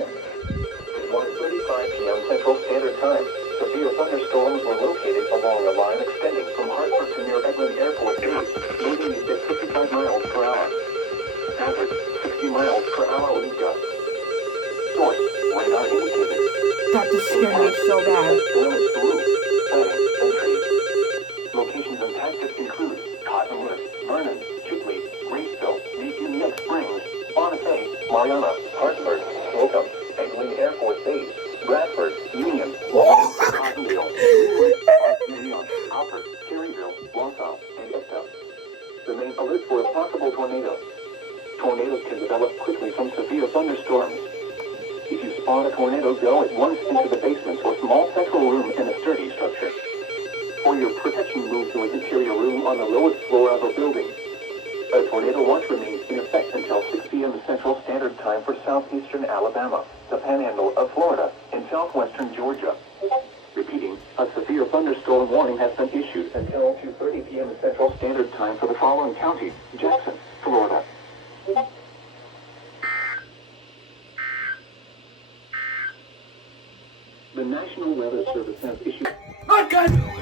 time. At 1:35 p.m. Central Standard Time, severe thunderstorms were located along a line extending from Hartford to near Eglin Airport Base, moving east at 55 miles per hour. Hazard, 60 miles per hour wind gusts. Source, radar indicated. That just scared me so bad. Damage to roof, siding, and trees. Locations impacted include Cottonwood, Vernon, Chipley, Graceville, Union Springs, Bonnefay, Mariana, Hartford, Slocum, Eglin Air Force Base, Bradford, Union, Cottonville, Greenwood, Alfred, Caryville, Wausau, and Epta. Remain alert for a possible tornado. Tornadoes can develop quickly from severe thunderstorms. If you spot a tornado, go at once into the basement or small central room in a sturdy structure. For your protection, move to an interior room on the lowest floor of a building. A tornado watch remains in effect until 6 p.m. Central Standard Time for southeastern Alabama, the panhandle of Florida, and southwestern Georgia. Repeating, a severe thunderstorm warning has been issued until 2:30 p.m. Central Standard Time for the following counties: Jackson, Florida. The National Weather Service has issued... Not good!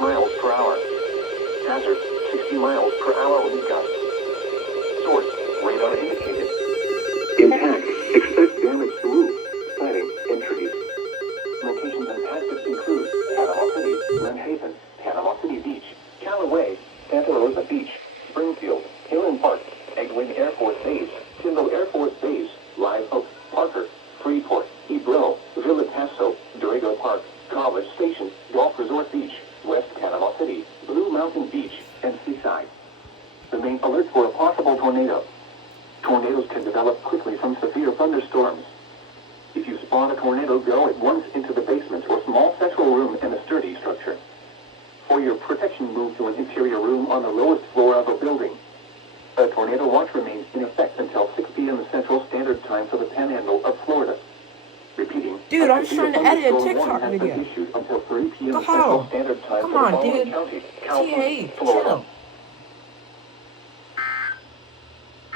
miles per hour. Hazard, 60 miles per hour wind gusts. Source, radar indicated. Impact, expect damage to roof, siding, and trees. Locations impacted include Panama City, Glen Haven, Panama City Beach, Callaway, Santa Rosa Beach, Springfield, Highland Park, Eglin Air Force Base, Tyndall Air Force Base, Live Oak, Parker, Freeport, Ebro, Villa Paso, Dorado Park, College Station, Golf Resort Beach, West Panama City, Blue Mountain Beach, and Seaside. Remain alert for a possible tornado. Tornadoes can develop quickly from severe thunderstorms. If you spot a tornado, go at once into the basement or small central room in a sturdy structure. For your protection, move to an interior room on the lowest floor of a building. A tornado watch remains in effect until 6 p.m. Central Standard Time for the Panhandle of Florida. Repeating. Dude, I'm just trying to edit a TikTok video. Until 3 p.m. Go Central Standard Time Come for the on, following dude. counties: TA, California, Florida. chill.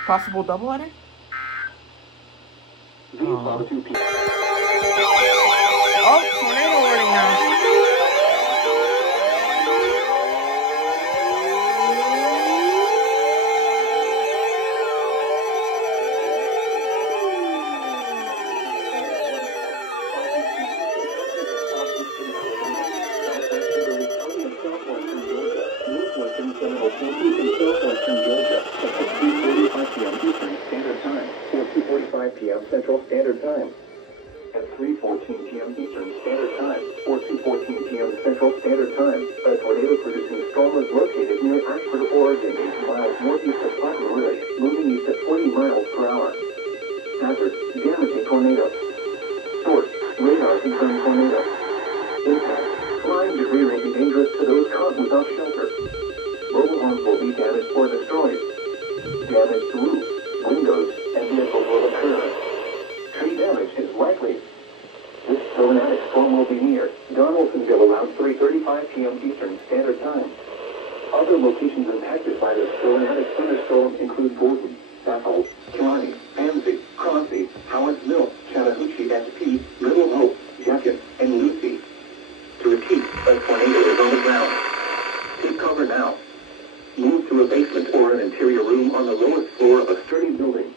Possible doubleheader? These are the two people. Oh, tornado warning now. Central Standard Time. At 3:14 p.m. Eastern Standard Time, or 2:14 p.m. Central Standard Time, a tornado-producing storm was located near Ashford, Oregon, 8 miles northeast of Baton Rouge, moving east at 40 miles per hour. Hazard, damaging tornado. Source, radar confirmed tornado. Impact, flying debris may be dangerous to those caught without shelter. Mobile homes will be damaged or destroyed. Damage to roofs, windows, and vehicles will occur. Tree damage is likely. This tornadic storm will be near Donaldsonville around 3:35 p.m. Eastern Standard Time. Other locations impacted by this tornadic thunderstorm include Gordon, Bethel, Kearney, Ramsey, Crosby, Howard Mill, Chattahoochee SP, Little Hope, Yadkin, and Lucy. To repeat, a tornado is on the ground. Take cover now. Move to a basement or an interior room on the lowest floor of a sturdy building.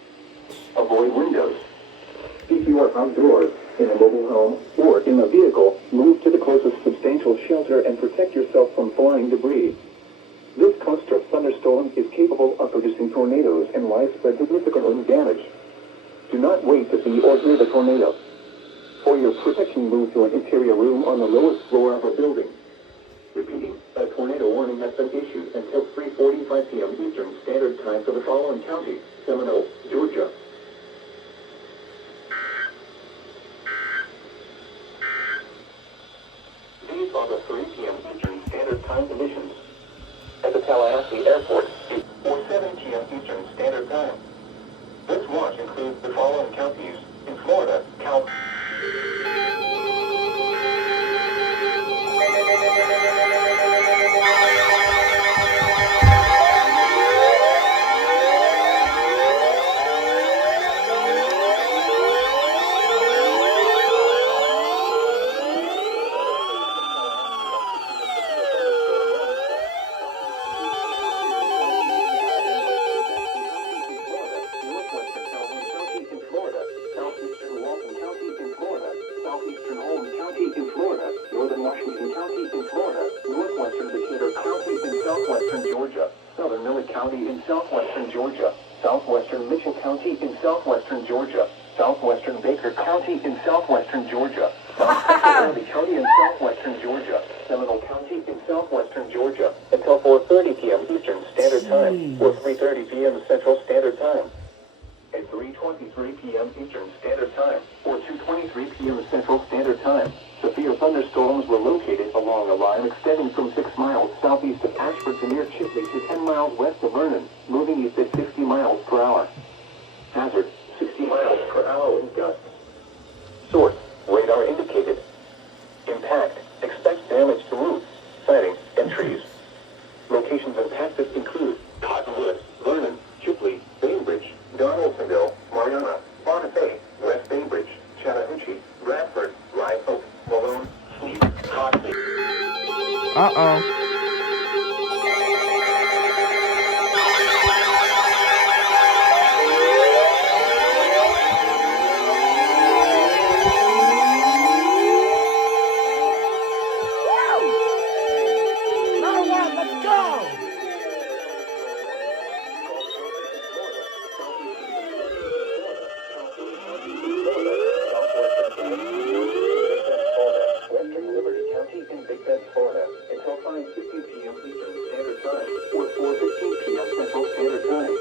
Avoid windows. If you are outdoors, in a mobile home, or in a vehicle, move to the closest substantial shelter and protect yourself from flying debris. This cluster of thunderstorms is capable of producing tornadoes and widespread significant wind damage. Do not wait to see or hear the tornado. For your protection, move to an interior room on the lowest floor of a building. Repeating, a tornado warning has been issued until 3:45 p.m. Eastern Standard Time for the following counties: Seminole, Georgia. These are the 3 p.m. Eastern Standard Time conditions. At the Tallahassee Airport, it's 4:07 p.m. Eastern Standard Time. This watch includes the following counties: in Florida, Cal. Washington County in Florida, northwestern Decatur County in southwestern Georgia, southern Miller County in southwestern Georgia, southwestern Mitchell County in southwestern Georgia, southwestern Baker County in southwestern Georgia, southwestern County in southwestern Georgia, Seminole County in southwestern Georgia, until 4:30 p.m. Eastern Standard Time, or 3:30 p.m. Central Standard Time. At 3:23 p.m. Eastern Standard Time, or 2:23 p.m. Central Standard Time, severe thunderstorms were located along a line extending from 6 miles southeast of Ashford to near Chipley to 10 miles west of Vernon, moving east at 60 miles per hour. Hazard, 60 miles per hour wind gusts. Source, radar indicated. Impact, expect damage to roofs, siding, and trees. Locations impacted include Cottonwood, Vernon, Chipley, Bainbridge, Donaldsonville, Mariana, Bonifay, West Bainbridge, Chattahoochee, Bradford, Live Oak, Malone, Sleep, Cotton. Uh-oh. Let's go! Western Liberty County in Big Bend, Florida, until 5:50 p.m. Eastern Standard Time, or 4:15 p.m. Central Standard Time.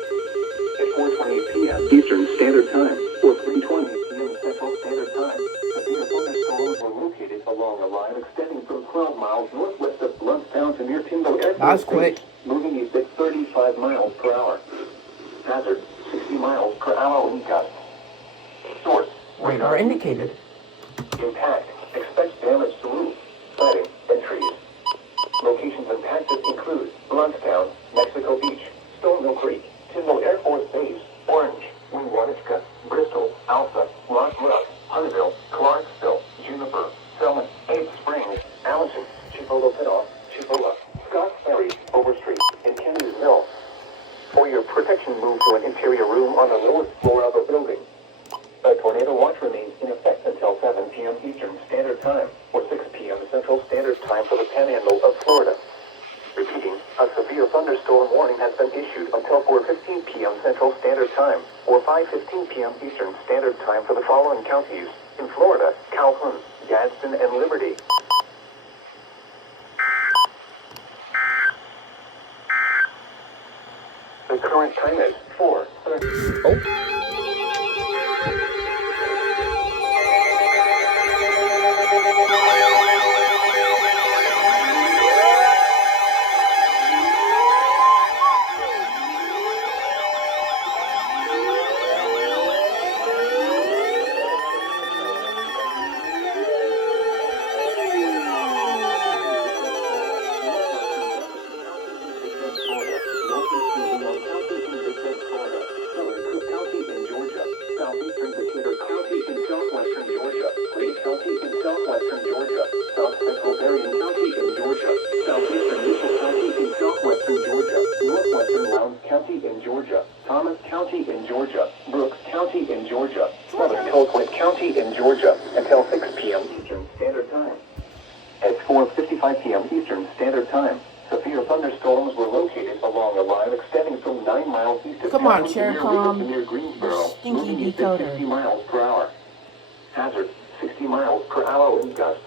At 4:28 p.m. Eastern Standard Time, or 3:20 p.m. Central Standard Time, severe thunderstorms were located along a line extending from 12 miles northwest of Bluntstown to near Timbo Air That was Force Base, quick. moving east at 35 miles per hour. Hazard, 60 miles per hour wind gusts. Source, Radar indicated. Impact, expect damage to roofs, siding, and trees. Locations impacted include Bluntstown, Mexico Beach, Stoneville Creek, Timbo Air Force Base, Orange, Wynwatica, Bristol, Alpha, Rock Brook, Hunterville, Clarksville, Juniper, Selma, 8 Springs, Allison, Chipola Pinoff, Chipola, Scott Ferry, Overstreet, and Kennedy's Mill. For your protection, move to an interior room on the lowest floor of the building. A tornado watch remains in effect until 7 p.m. Eastern Standard Time, or 6 p.m. Central Standard Time for the Panhandle of Florida. Repeating, a severe thunderstorm warning has been issued until 4:15 p.m. Central Standard Time, or 5:15 p.m. Eastern Standard Time for the following counties: in Florida, Calhoun, Gadsden, and Liberty. The current time is 4:30. Oh. Southeastern Decatur County in southwestern Georgia, Lee County in southwestern Georgia, South Central Berrien County in Georgia, southeastern Mitchell County in southwestern Georgia, northwestern Lowndes County in Georgia, Thomas County in Georgia, Brooks County in Georgia, southern Colquitt County in Georgia, until 6 p.m. Eastern Standard Time. At 4:55 p.m. Eastern Standard Time, severe thunderstorms were located along a line extending from 9 miles east of Come on, Calhoun to Chericom. near Greensboro, Stinky moving east at decoder. 60 miles per hour. Hazard, 60 miles per hour wind gusts.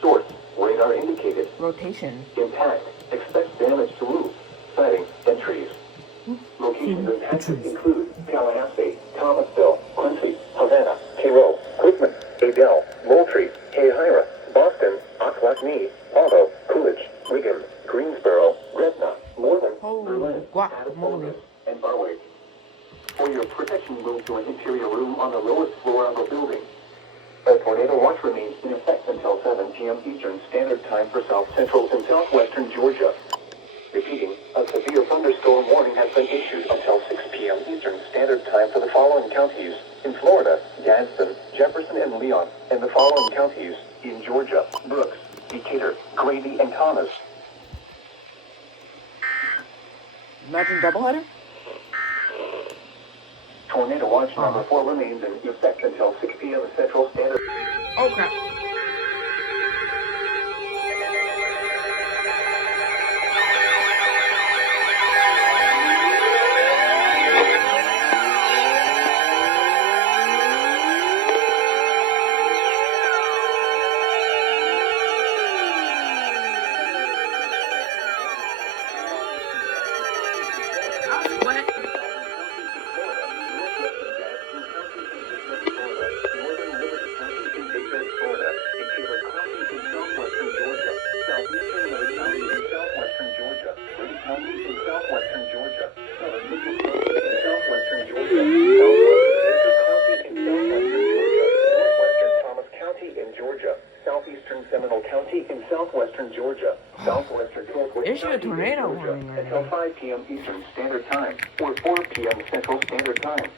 Source, Radar indicated. Rotation. Impact. Expect damage to roof, siding, and trees. Locations impacted include Tallahassee, Thomasville, Quincy, Havana, Cairo, Quitman, Adel, Moultrie, Kahira, Boston, Ocklacknee, Although, Coolidge, Wigan, Greensboro, Gretna, Moreland, Berlin, Guacamole. and Barway. For your protection, move to an interior room on the lowest floor of a building. A tornado watch remains in effect until 7 p.m. Eastern Standard Time for South Central and Southwestern Georgia. Repeating, a severe thunderstorm warning has been issued until 6 p.m. Eastern Standard Time for the following counties in Florida: Gadsden, Jefferson, and Leon, and the following counties in Georgia: Brooks, Decatur, Grady, and Thomas. Imagine doubleheader? Tornado watch number 4 remains in effect until 6 p.m. Central Standard. Oh crap. What? Southeastern Seminole County in southwestern Georgia, southwestern Northwest Issue a County in tornado Georgia warning already. until 5 p.m. Eastern Standard Time or 4 p.m. Central Standard Time.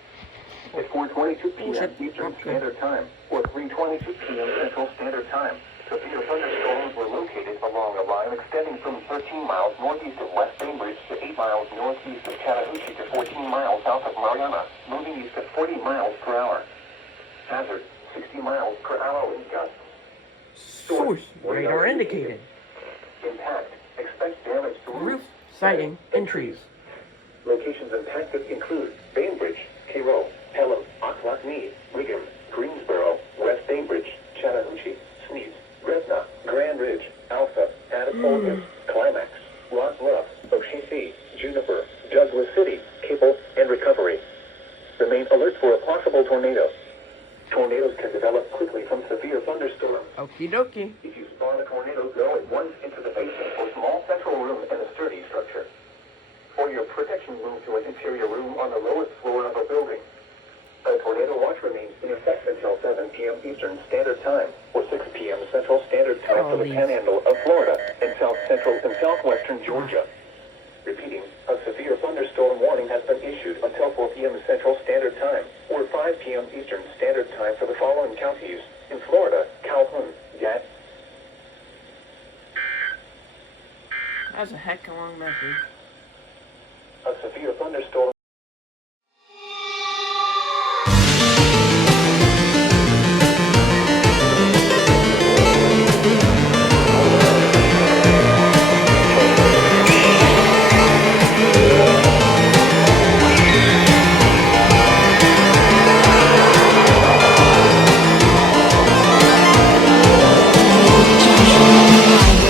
At 4:22 p.m. Eastern Standard Time or 3:22 p.m. Central Standard Time, severe thunderstorms were located along a line extending from 13 miles northeast of West Bainbridge to 8 miles northeast of Tallahassee to 14 miles south of Mariana, moving east at 40 miles per hour. Hazard, 60 miles per hour wind gusts. Source. Radar indicated. Impact. Expect damage to Roof, siding, and trees. Locations impacted include Bainbridge, Cairo, Pelham, Ocklacknee, Wigan, Greensboro, West Bainbridge, Chattahoochee, Sneed, Gretna, Grand Ridge, Alpha, Attapolis, Climax, Rock Bluff, Oshisi, Juniper, Douglas City, Cable, and Recovery. Remain alert for a possible tornado. Tornadoes can develop quickly from severe thunderstorms. Okie dokie. If you spawn a tornado, go at once into the basement or small central room in a sturdy structure. For your protection, move to an interior room on the lowest floor of a building. A tornado watch remains in effect until 7 p.m. Eastern Standard Time or 6 p.m. Central Standard Time for the Panhandle of Florida and South Central and Southwestern Georgia. Repeating, a severe thunderstorm warning has been issued until 4 p.m. Central Standard Time or 5 p.m. Eastern Standard Time for the following counties in Florida: Calhoun, Gat. That's a heck of a long message. A severe thunderstorm